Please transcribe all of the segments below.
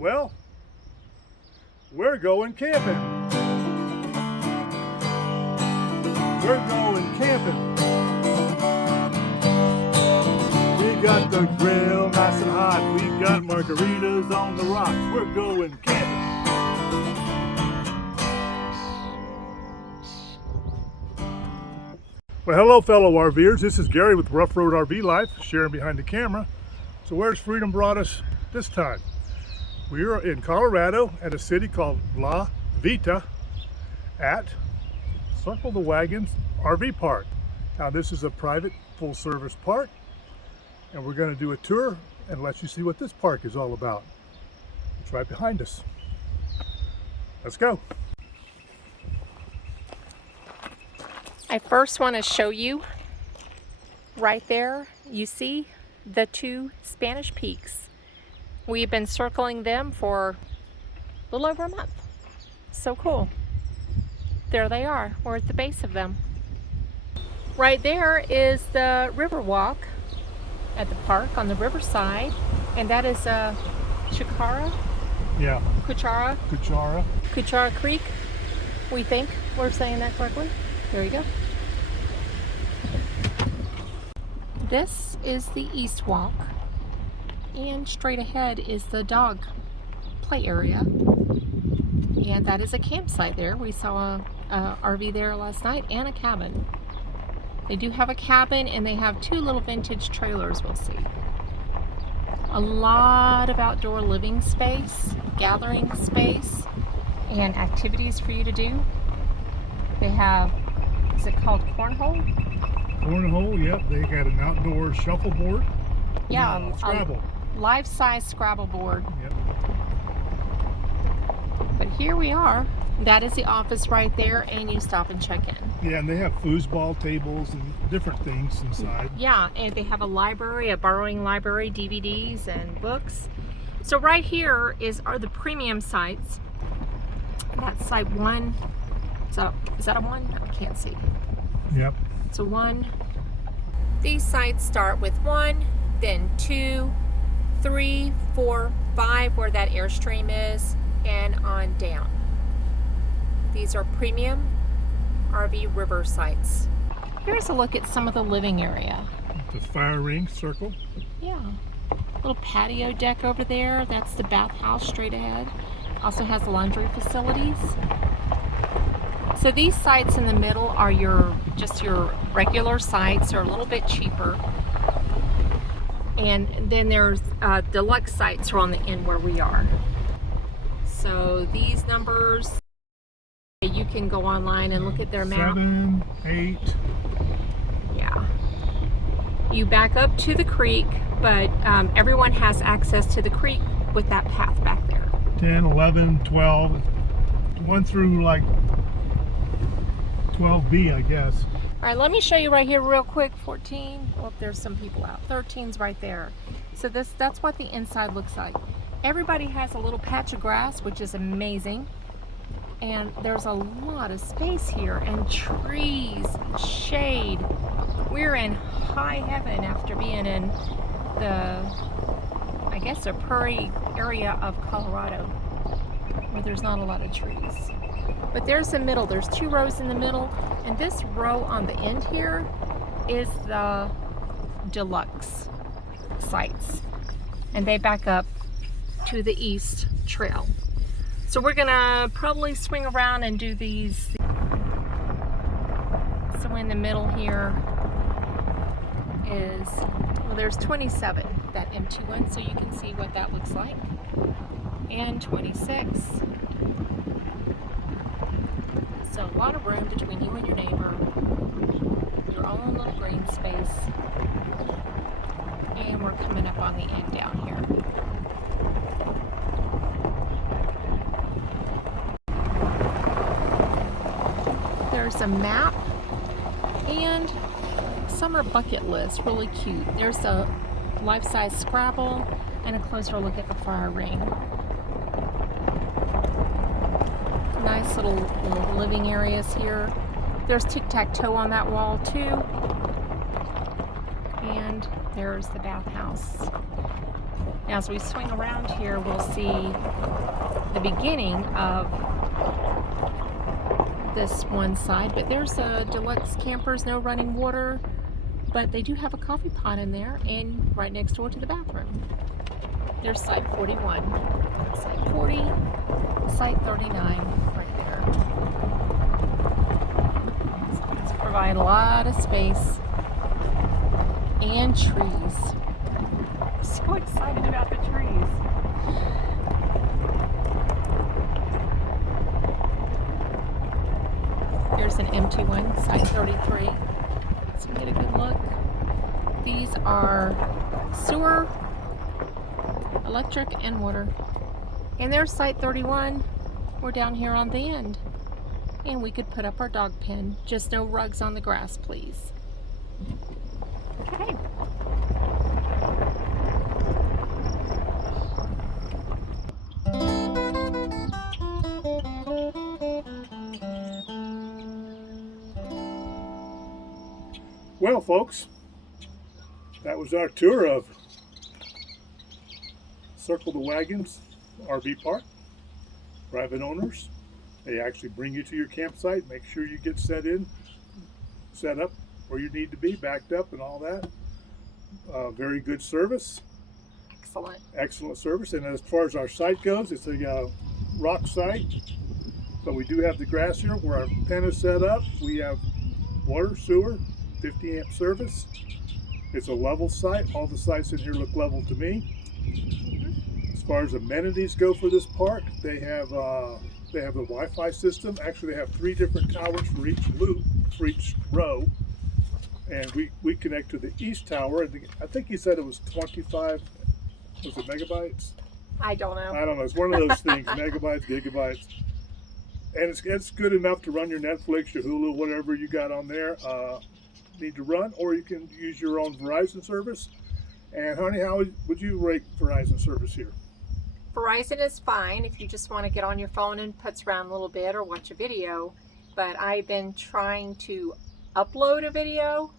Well, we're going camping. We're going camping. We got the grill nice and hot. We got margaritas on the rocks. We're going camping. Well, hello fellow RVers. This is Gary with Ruff RV Life, sharing behind the camera. So where's Freedom brought us this time? We are in Colorado at a city called Veta at Circle the Wagons RV Park. Now this is a private full-service park, and we're going to do a tour and let you see what this park is all about. It's right behind us. Let's go. I first want to show you right there, you see the two Spanish peaks. We've been circling them for a little over a month. So cool. There they are. We're at the base of them. Right there is the river walk at the park on the riverside, and that is Cuchara? Yeah. Cuchara? Cuchara. Cuchara Creek, we think we're saying that correctly. There you go. This is the East Walk, and straight ahead is the dog play area, and that is a campsite there. We saw a RV there last night and a cabin. They do have a cabin, and they have two little vintage trailers we'll see. A lot of outdoor living space, gathering space, and activities for you to do. They have, is it called cornhole? Cornhole, yep. They got an outdoor shuffleboard. Yeah, Scrabble. Life-size Scrabble board. Yep. But here we are. That is the office right there, and you stop and check in. Yeah, and they have foosball tables and different things inside. Yeah, and they have a library, a borrowing library, DVDs and books. So right here are the premium sites. That's site 1. So is that a 1? I can't see. Yep. It's a 1. These sites start with 1, then 2, 3, 4, 5, where that Airstream is, and on down. These are premium RV river sites. Here's a look at some of the living area. The fire ring circle. Yeah. Little patio deck over there. That's the bathhouse straight ahead. Also has laundry facilities. So these sites in the middle are just your regular sites. They're a little bit cheaper. And then there's deluxe sites are on the end where we are. So these numbers, you can go online and look at their map. 7, 8. Yeah. You back up to the creek, but everyone has access to the creek with that path back there. 10, 11, 12. 1 through like 12B, I guess. All right, let me show you right here real quick. 14. Oh, there's some people out. 13's right there. So that's what the inside looks like. Everybody has a little patch of grass, which is amazing. And there's a lot of space here, and trees, shade. We're in high heaven after being in the, I guess, a prairie area of Colorado where there's not a lot of trees. But there's the middle. There's 2 rows in the middle, and this row on the end here is the deluxe sites, and they back up to the east trail. So we're gonna probably swing around and do these. So in the middle here is, well, there's 27, that empty one, so you can see what that looks like, and 26. So a lot of room between you and your neighbor, your own little green space, and we're coming up on the end down here. There's a map and summer bucket list, really cute. There's a life-size Scrabble and a closer look at the fire ring. Nice little living areas here. There's tic-tac-toe on that wall too. And there's the bathhouse. Now, as we swing around here, we'll see the beginning of this one side, but there's a deluxe campers, no running water, but they do have a coffee pot in there and right next door to the bathroom. There's site 41, site 40, site 39 right there. So these provide a lot of space and trees. I'm so excited about the trees. Here's an empty one, site 33. Let's get a good look. These are sewer, electric, and water. And there's site 31. We're down here on the end. And we could put up our dog pen. Just no rugs on the grass, please. Okay. Well, folks, that was our tour of Circle the Wagons RV Park. Private owners. They actually bring you to your campsite, make sure you get set up where you need to be, backed up and all that. Very good service. Excellent. Excellent service. And as far as our site goes, it's a rock site, but we do have the grass here where our pen is set up. We have water, sewer, 50 amp service. It's a level site. All the sites in here look level to me. As far as amenities go for this park, they have a Wi-Fi system. Actually, they have 3 different towers for each loop, for each row. And we connect to the east tower. And I think he said it was 25, was it megabytes? I don't know. I don't know. It's one of those things, megabytes, gigabytes. And it's good enough to run your Netflix, your Hulu, whatever you got on there. Need to run, or you can use your own Verizon service. And honey, how would you rate Verizon service here? Verizon is fine if you just want to get on your phone and putz around a little bit or watch a video, but I've been trying to upload a video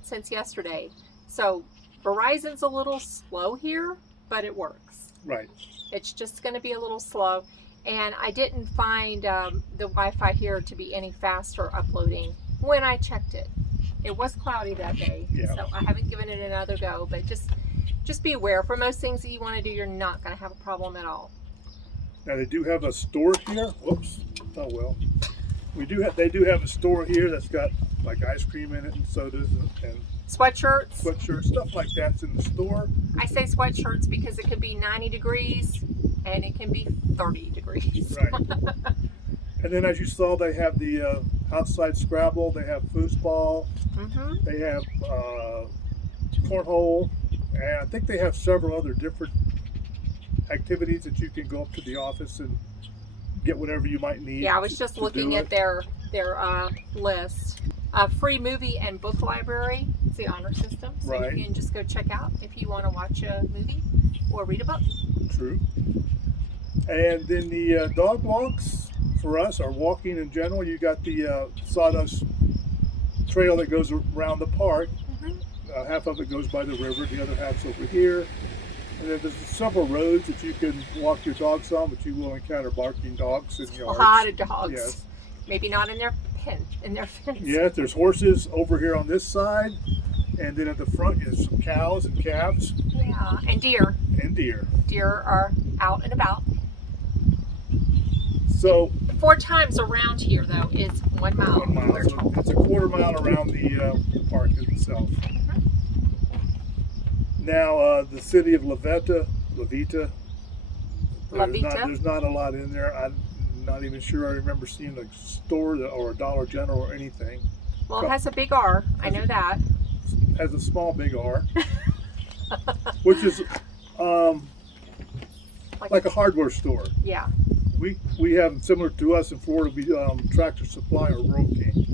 since yesterday. So Verizon's a little slow here, but it works. Right. It's just going to be a little slow, and I didn't find the Wi-Fi here to be any faster uploading when I checked it. It was cloudy that day, Yeah. so I haven't given it another go, but just be aware. For most things that you want to do, you're not going to have a problem at all. Now they do have a store here. Whoops. Oh well. They do have a store here that's got like ice cream in it and sodas and Sweatshirts, stuff like that's in the store. I say sweatshirts because it could be 90 degrees and it can be 30 degrees. Right. And then as you saw, they have the outside Scrabble, they have foosball, they have cornhole, and I think they have several other different activities that you can go up to the office and get whatever you might need. Yeah, I was just looking at their list. Free movie and book library. It's the honor system, so Right. you can just go check out if you want to watch a movie or read a book. True. And then the dog walks for us, or walking in general, you got the sawdust trail that goes around the park. Half of it goes by the river, the other half's over here. And then there's several roads that you can walk your dogs on, but you will encounter barking dogs in yards. A lot of dogs. Yes. Maybe not in their pen, in their fence. Yes, there's horses over here on this side, and then at the front is some cows and calves. Yeah, and deer. And deer. Deer are out and about. So 4 times around here, though, is 1 mile. 1 mile. So it's a quarter mile around the park itself. Now, the city of Veta, there's not a lot in there. I'm not even sure I remember seeing a store or a Dollar General or anything. Well, it has a big R. I know that. Has a small big R, which is like a hardware store. Yeah. We have similar to us in Florida. We Tractor Supply or Rural King.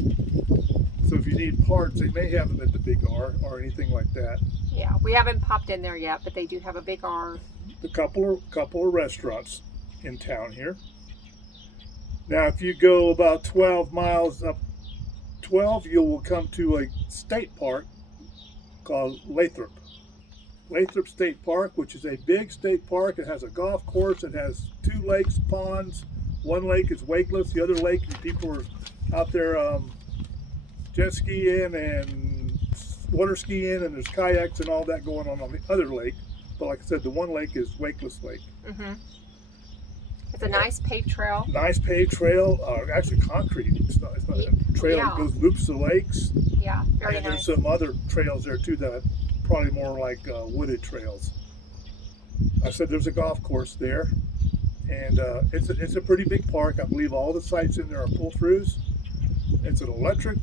So if you need parts, they may have them at the Big R or anything like that. Yeah, we haven't popped in there yet, but they do have a big R. A couple of restaurants in town here. Now, if you go about 12 miles up 12, you will come to a state park called Lathrop. Lathrop State Park, which is a big state park. It has a golf course. It has 2 lakes, ponds. One lake is wakeless. The other lake, people are out there jet skiing and water skiing, and there's kayaks and all that going on the other lake. But like I said, the one lake is wakeless lake. Mm-hmm. It's a nice paved trail. Nice paved trail, actually concrete. It's not a trail that goes loops the lakes. Yeah, very and nice. There's some other trails there too that are probably more like wooded trails. I said there's a golf course there, and it's a pretty big park. I believe all the sites in there are pull-throughs. It's an electric.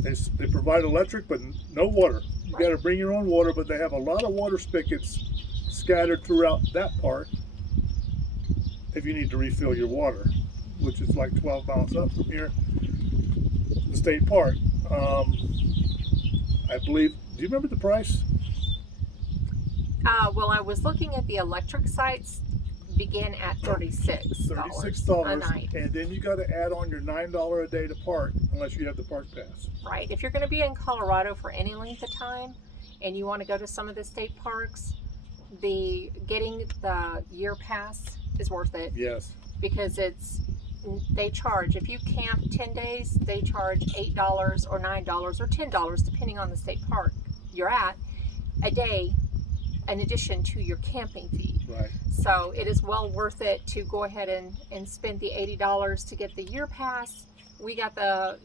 They provide electric, but no water. You got to bring your own water, but they have a lot of water spigots scattered throughout that park if you need to refill your water, which is like 12 miles up from here, the state park. I believe, do you remember the price? Well, I was looking at the electric sites, began at $36 a night. And then you got to add on your $9 a day to park, unless you have the park pass. Right. If you're going to be in Colorado for any length of time, and you want to go to some of the state parks, getting the year pass is worth it. Yes. Because they charge, if you camp 10 days, they charge $8 or $9 or $10, depending on the state park you're at, a day, in addition to your camping fee. Right. So it is well worth it to go ahead and spend the $80 to get the year pass. We got the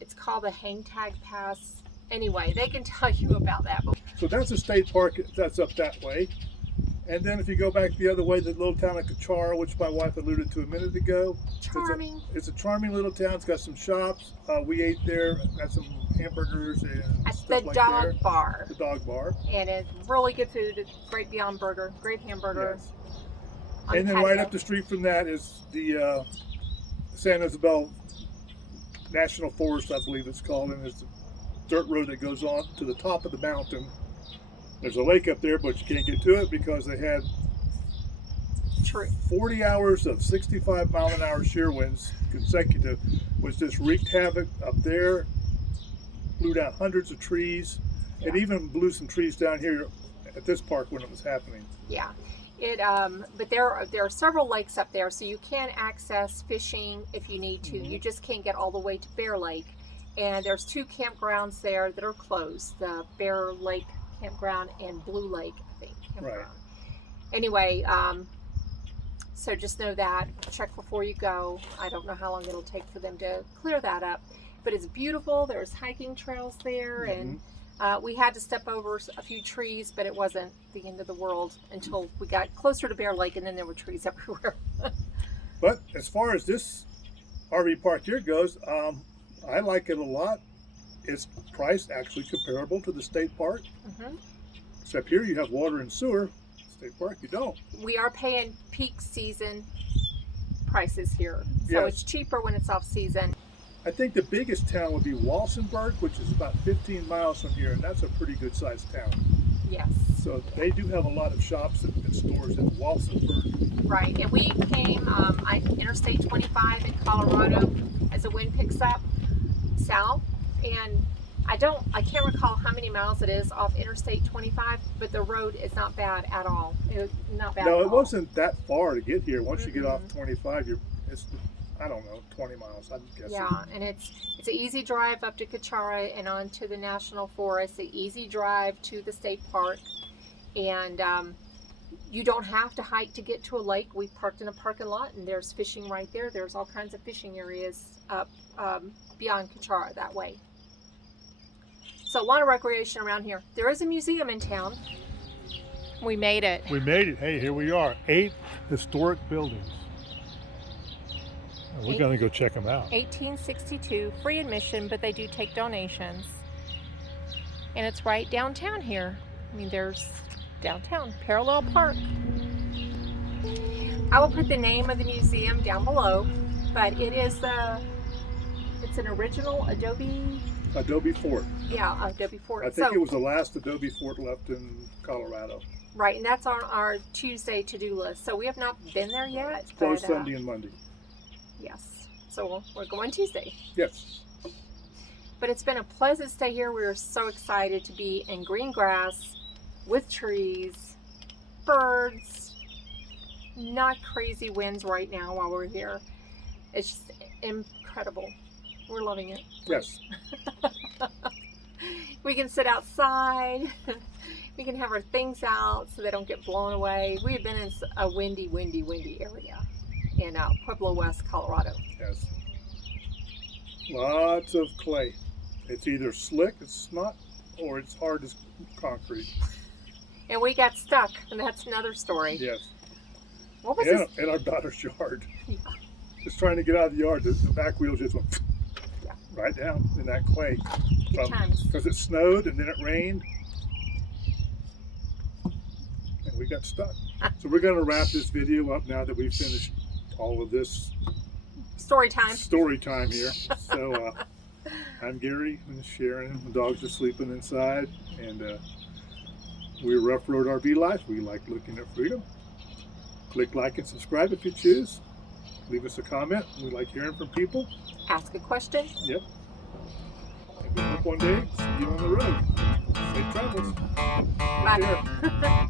it's called the hang tag pass. Anyway, they can tell you about that. So that's a state park that's up that way. And then if you go back the other way, the little town of Kachara, which my wife alluded to a minute ago. Charming. It's a charming little town. It's got some shops. We ate there, got some hamburgers and stuff like that. The dog bar. And it's really good food. It's great Beyond Burger, great hamburger. Yes. And then right up the street from that is the San Isabel National Forest, I believe it's called, and it's a dirt road that goes on to the top of the mountain. There's a lake up there, but you can't get to it because they had 40 hours of 65-mile-an-hour shear winds consecutive, which just wreaked havoc up there, blew down hundreds of trees, and even blew some trees down here at this park when it was happening. Yeah. But there are several lakes up there, so you can access fishing if you need to. You just can't get all the way to Bear Lake. And there's 2 campgrounds there that are closed, the Bear Lake Campground and Blue Lake, I think, campground. Right. Anyway, so just know that. Check before you go. I don't know how long it'll take for them to clear that up. But it's beautiful. There's hiking trails there, and we had to step over a few trees, but it wasn't the end of the world until we got closer to Bear Lake, and then there were trees everywhere. But as far as this RV park here goes, I like it a lot. It's priced actually comparable to the state park. Except here you have water and sewer. State park you don't. We are paying peak season prices here, so it's cheaper when it's off season. I think the biggest town would be Walsenburg, which is about 15 miles from here, and that's a pretty good sized town. Yes. So they do have a lot of shops and stores in Walsenburg. Right, and we came Interstate 25 in Colorado as the wind picks up south, and I can't recall how many miles it is off Interstate 25, but the road is not bad at all. Not bad. No, it wasn't that far to get here. Once you get off 25, it's I don't know, 20 miles, I'm guessing. Yeah, and it's an easy drive up to Kachara and on to the National Forest, an easy drive to the state park, and you don't have to hike to get to a lake. We parked in a parking lot, and there's fishing right there. There's all kinds of fishing areas up beyond Kachara that way. So a lot of recreation around here. There is a museum in town. We made it. We made it. Hey, here we are. 8 historic buildings. We're going to go check them out. 1862, free admission, but they do take donations. And it's right downtown here. I mean, there's downtown, Parallel Park. I will put the name of the museum down below, but it's an original Adobe fort. Yeah, Adobe fort. I think it was the last Adobe fort left in Colorado. Right, and that's on our Tuesday to-do list. So we have not been there yet. It's closed Sunday and Monday. Yes. So we're going Tuesday. Yes. But it's been a pleasant stay here. We are so excited to be in green grass with trees, birds, not crazy winds right now while we're here. It's just incredible. We're loving it. Yes. We can sit outside. We can have our things out so they don't get blown away. We have been in a windy area in Pueblo West, Colorado. Yes. Lots of clay. It's either slick, it's not, or it's hard as concrete. And we got stuck, and that's another story. Yes. What was this? In our daughter's yard. Yeah. Just trying to get out of the yard, the back wheels just went Yeah. right down in that clay. Good times. Because it snowed and then it rained. And we got stuck. So we're going to wrap this video up now that we've finished all of this Story time. story time here. So I'm Gary and Sharon. The dogs are sleeping inside. And we're Rough Road RV Life. We like looking at freedom. Click like and subscribe if you choose. Leave us a comment. We like hearing from people. Ask a question. Yep. And we hope one day to see you on the road. Safe travels. Take Bye. care.